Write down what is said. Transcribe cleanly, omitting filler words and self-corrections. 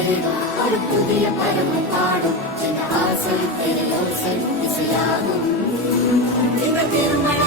தேடும் ஒரு புதிய பருவம் பாடும் இந்த ஆசை பேரோசை இசையாகும் இந்த திருமண